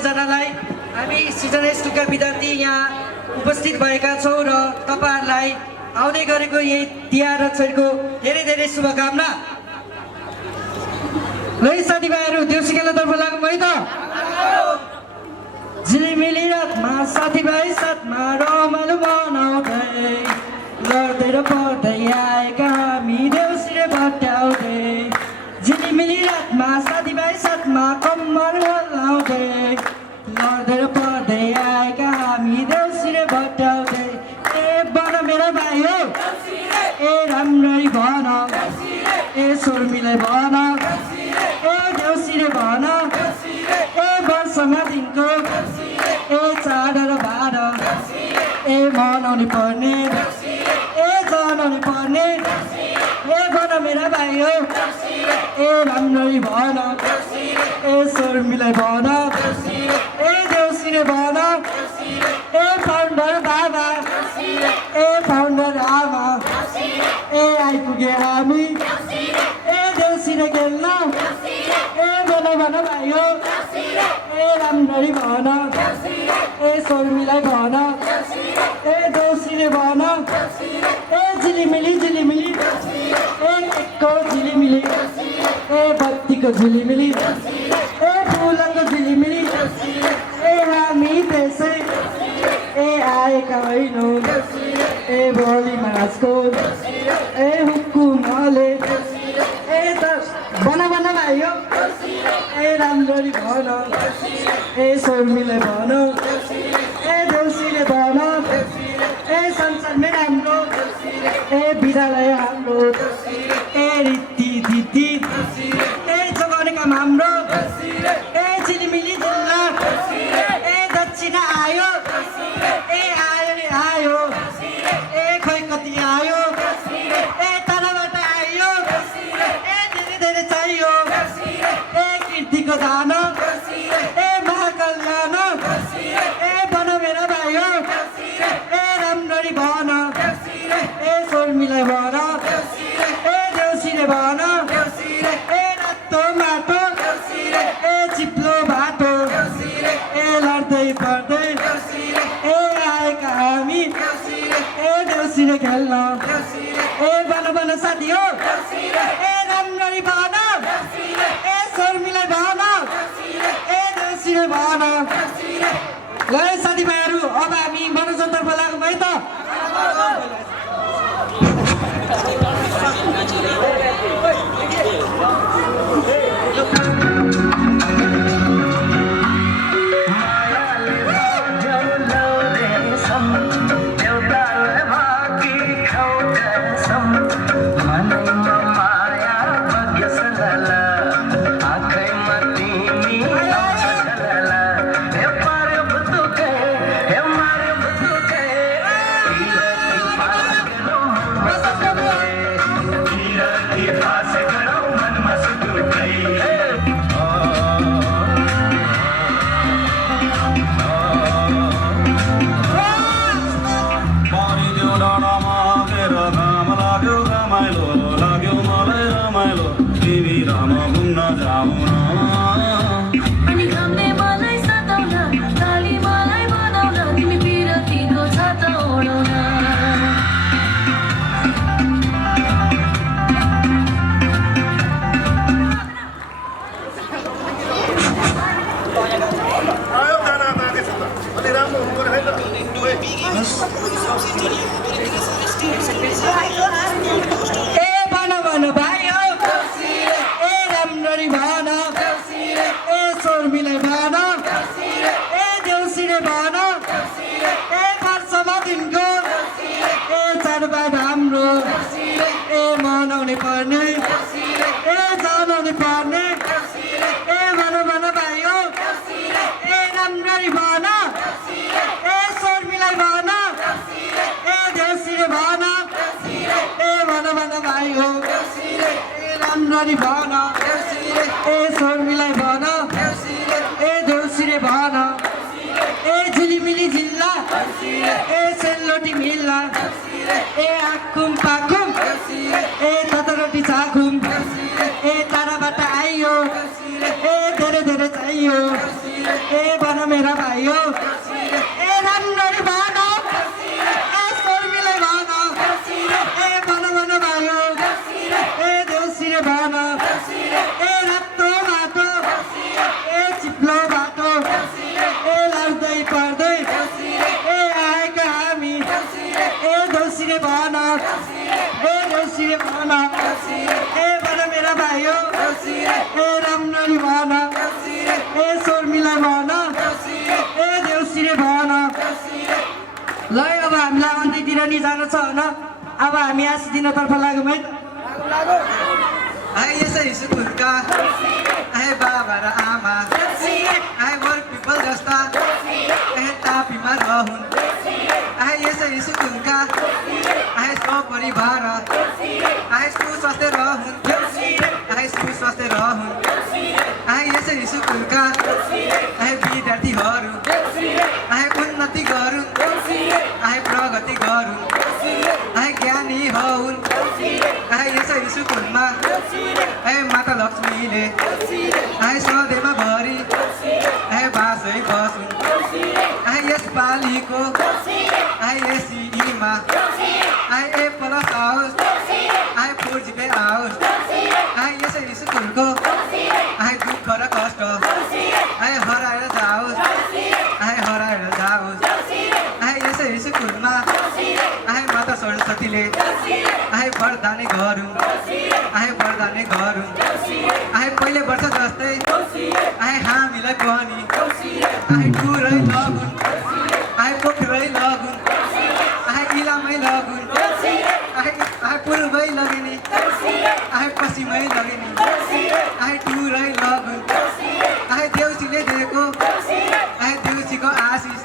सबैजनालाई हामी season S2 का विद्यार्थी यहाँ उपस्थित भएका छौँ र तपाईहरुलाई आउँदै गरेको यही तिहार र छैठको धेरै धेरै शुभकामना। ल साथीभाइहरु देउसी खेलतर्फ लागौँ है त। झिलिमिली रातमा साथीभाइ साथमा रमाइलो मनाउँदै लड्दै र पढ्दै आएका हामी देउसीले भट्याउँदै झिलिमिली रातमा साथीभाइ साथमा कम्मर हल्लाउँदै लड्दै र पढ्दै आएका हामी देउसीले भट्याउँदै ए बन मेरो भाइ हो ए राम्ररी भन ए शर्मिलाई भन ए देउसीले भन ए वर्षमा दिनको ए चाड र बाड ए मनाउनु पर्ने ए जनाउनु पर्ने ए भन मेरा भाइ हो ए राम्ररी भन ए शर्मिलाई भन ए देउसीले भन ए फाउन्डर बाबा ए फाउन्डर आमा ए आइपुगे हामी ए देउसीले खेल्न ए भन भाइ हो ए राम्ररी भन ए शर्मिलाई भन ए देउसीले भन ए झिलिमिली झिलिमिली ए एकको झिलिमिली ए बत्तीको झिलिमिली ए फुलको झिलिमिली ए हामी त्यसै ए आएका होइनौ ए भोलि मासको ए हुकुमले ए त भन भाइ हो ए राम्ररी भन ए शर्मिलाई भन ए देउसीले भन ए संसारमै राम्रो ए विद्यालय हाम्रो ए रीति दिदी ए जोगाउने काम हाम्रो ए झिलिमिली जिल्ला ए दक्षिण आयो ए आयो रे आयो ए खै कति आयो ए तलबाट आयो ए धेरै धेरै चाहियो ए कीर्तिको दान ए महाकल्याण ए भन मेरो भाइ हो ए राम्ररी भन ए शर्मिलाई भन ए देउसीले भन ए रातो माटो ए चिप्लो बाटो ए लड्दै पर्दै ए आएका हामी ए देउसीले खेल्न ए भन साथी हो ए राम्ररी भन ए शर्मिलाई भन ए देउसीले भन। ल साथीभाइहरु अब हामी मनोरञ्जनतर्फ लागौँ है त। झिलिमिली जिल्ला ए सेलरोटी मिल्ला ए आकुम पाकुम ए ततरोटी चाकुम ए ताराबाट आइयो ए धेरै धेरै चाहियो ए मेरा भाइ हो ए राम्ररी भन ए शर्मिला भन ए भन भाइ हो ए देउसिरे भन ए रातो बाटो ए चिप्लो बाटो ए लाउँदै पर्दै ए आएका हामी ए देउसिरे भन ए देउसिरे भन ए भन मेरा भाइ हो ए राम्ररी भन ए शर्मिला भन ए देउसिरे भन ल अब हामीलाई अन्त्यतिर नि जानु छ होइन अब हामी आशी दिनतर्फ लागौँ है आए यसै सुकुरका आए बाबा र आमा आए वर पिपल जस्ता आए तापीमा रहन् आए यसै सुकुरका आए सपरिवार आए सुस्वास्थ्य रहन् आए सुस्वास्थ्य रहन् आए यसै सुकुरका आए विद्यार्थीहरू आए उन्नति गरून् आए प्रगति गरून् आए ज्ञानी हौन् आए यसै सुकुलमा आए माता लक्ष्मीले आए सधैँमा भरि आए बासै बसुन् आए यस पालिको आए एसईमा आए ए प्लस आओस् आए 4GB आओस् आए यसै स्कुलको आए दुःख र कष्ट आए हराएर जाओस् आए हराएर जाओस् आए यसै स्कुलमा आए माता सरस्वतीले आए वरदाने गरौँ आए वरदाने गरौँ आए पहिले वर्ष जस्तै आए हामीलाई पनि आए टुरै लगुन् आए पोखरै लगुन् आए इलामै लगुन् आए पूर्वै लगिने आए पश्चिमै लगिने आए टुरै लगुन् आए देउसीले दिएको आए देउसीको आशिष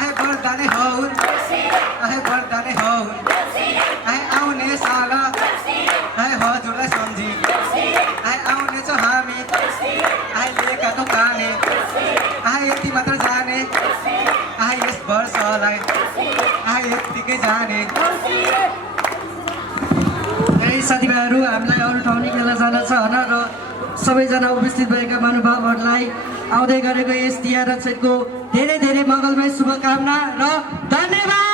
आए वरदाने हौन् आए वरदाने हौन् आए आउने साल आए हजुरलाई सम्झी आए आउने छ हामी आए लेखाको काने आए यति मात्र जाने आए यस वर्षलाई आए यत्तिकै जाने साथीभाइहरू हामीलाई अरू ठाउँ निकाल्न जान छ होइन र सबैजना उपस्थित भएका महानुभावहरूलाई आउँदै गरेको यस तिहार र चैतको धेरै धेरै मङ्गलमय शुभकामना र धन्यवाद।